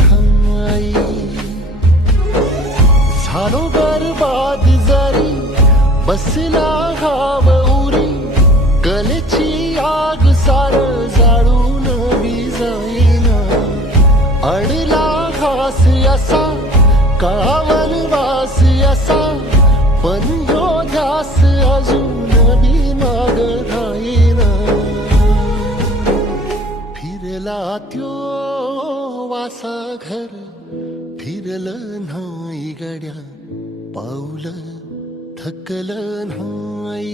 थकल झालो बरबाद जरी बसला हाव उरी। कलेची आग सार जाळून जाईना। अडला घास असा कावन वास असा। पण यो ध्यास अजून बी त्यो वासा घर फिरलं नाही गड्या पाऊल थकलं नाही